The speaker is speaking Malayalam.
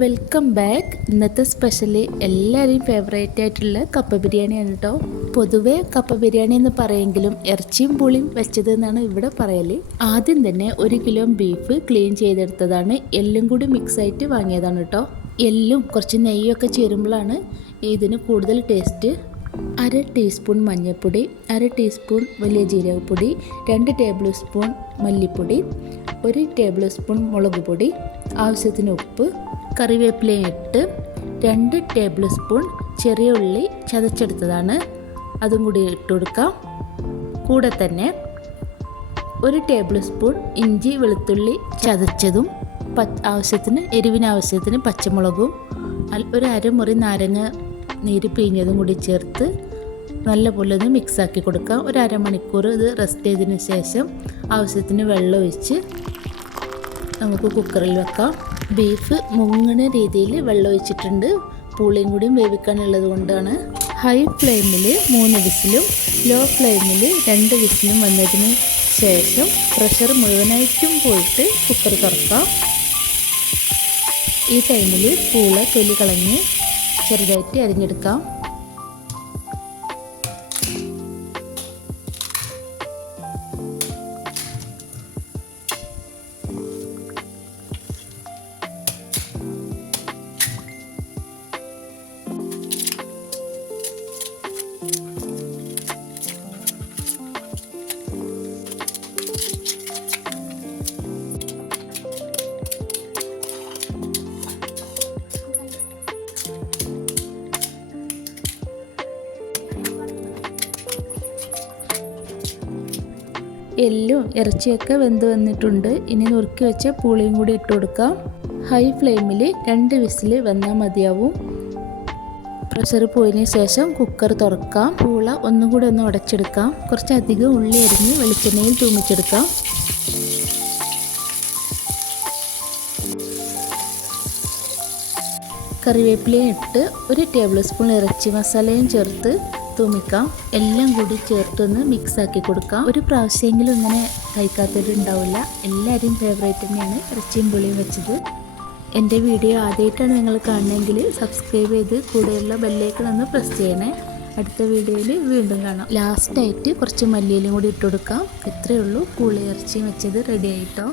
വെൽക്കം ബാക്ക് ഇന്നത്തെ സ്പെഷ്യൽ എല്ലാവരെയും ഫേവറേറ്റ് ആയിട്ടുള്ള കപ്പ ബിരിയാണിയാണ് കേട്ടോ പൊതുവേ കപ്പ ബിരിയാണി എന്ന് പറയെങ്കിലും ഇറച്ചിയും പുളിയും വെച്ചത് എന്നാണ് ഇവിടെ പറയൽ. ആദ്യം തന്നെ ഒരു കിലോ ബീഫ് ക്ലീൻ ചെയ്തെടുത്തതാണ്. എല്ലും കൂടി മിക്സ് ആയിട്ട് വാങ്ങിയതാണ് കേട്ടോ എല്ലും കുറച്ച് നെയ്യൊക്കെ ചേരുമ്പോഴാണ് ഇതിന് കൂടുതൽ ടേസ്റ്റ് അര ടീസ്പൂൺ മഞ്ഞൾപ്പൊടി അര ടീസ്പൂൺ വലിയ ജീരകപ്പൊടി രണ്ട് ടേബിൾ സ്പൂൺ മല്ലിപ്പൊടി ഒരു ടേബിൾ സ്പൂൺ മുളക് പൊടി ആവശ്യത്തിന് ഉപ്പ് കറിവേപ്പിലയും ഇട്ട് രണ്ട് ടേബിൾ സ്പൂൺ ചെറിയ ഉള്ളി ചതച്ചെടുത്തതാണ്. അതും കൂടി ഇട്ട് കൊടുക്കാം. കൂടെ തന്നെ ഒരു ടേബിൾ സ്പൂൺ ഇഞ്ചി വെളുത്തുള്ളി ചതച്ചതും പ ആവശ്യത്തിന് എരിവിനാവശ്യത്തിന് പച്ചമുളകും ഒരു അരമുറി നാരങ്ങ നീര് പിഴിഞ്ഞതും കൂടി ചേർത്ത് നല്ലപോലെ ഒന്ന് മിക്സാക്കി കൊടുക്കാം. ഒരു അരമണിക്കൂർ ഇത് റെസ്റ്റ് ചെയ്തതിന് ശേഷം ആവശ്യത്തിന് വെള്ളം ഒഴിച്ച് നമുക്ക് കുക്കറിൽ വെക്കാം. ബീഫ് മുങ്ങണ രീതിയിൽ വെള്ളം ഒഴിച്ചിട്ടുണ്ട് പുളിയും കൂടിയും വേവിക്കാനുള്ളത് കൊണ്ടാണ്. ഹൈ ഫ്ലെയിമിൽ മൂന്ന് വിസിലും ലോ ഫ്ലെയിമിൽ രണ്ട് വിസിലും വന്നതിന് ശേഷം പ്രഷർ മുഴുവനായിട്ടും പോയിട്ട് കുക്കർ തുറക്കാം. ഈ ടൈമിൽ പൂള തൊലി കളഞ്ഞ് ചെറുതായിട്ട് അരിഞ്ഞെടുക്കാം. എല്ലും ഇറച്ചിയൊക്കെ വെന്ത് വന്നിട്ടുണ്ട്. ഇനി നുറുക്കി വെച്ച പുളിയും കൂടി ഇട്ട് കൊടുക്കാം. ഹൈ ഫ്ലെയിമിൽ രണ്ട് വിസിൽ വന്നാൽ മതിയാവും. പ്രഷർ പോയതിന് ശേഷം കുക്കർ തുറക്കാം. പൂള ഒന്നും കൂടി ഒന്ന് ഉടച്ചെടുക്കാം. കുറച്ചധികം ഉള്ളി അരിഞ്ഞ് വെളിച്ചെണ്ണയിൽ തൂമിച്ചെടുക്കാം. കറിവേപ്പിലയും ഇട്ട് ഒരു ടേബിൾ സ്പൂൺ ഇറച്ചി മസാലയും ചേർത്ത് തൂമിക്കാം. എല്ലാം കൂടി ചേർത്തൊന്ന് മിക്സ് ആക്കി കൊടുക്കാം. ഒരു പ്രാവശ്യമെങ്കിലും ഇങ്ങനെ കഴിക്കാത്തവരുണ്ടാവില്ല എല്ലാവരും ഫേവറേറ്റ് തന്നെയാണ് ഇറച്ചിയും പുളിയും വെച്ചത്. എന്റെ വീഡിയോ ആദ്യമായിട്ടാണ് നിങ്ങൾ കാണുന്നതെങ്കിൽ സബ്സ്ക്രൈബ് ചെയ്ത് കൂടെയുള്ള ബെല്ലേക്ക് ഒന്ന് പ്രസ് ചെയ്യണേ. അടുത്ത വീഡിയോയിൽ വീണ്ടും കാണാം. ലാസ്റ്റായിട്ട് കുറച്ച് മല്ലിയിലും കൂടി ഇട്ട് കൊടുക്കാം. ഇത്രയേ ഉള്ളൂ. പുളി ഇറച്ചിയും വെച്ചത് റെഡി ആയിട്ടോ?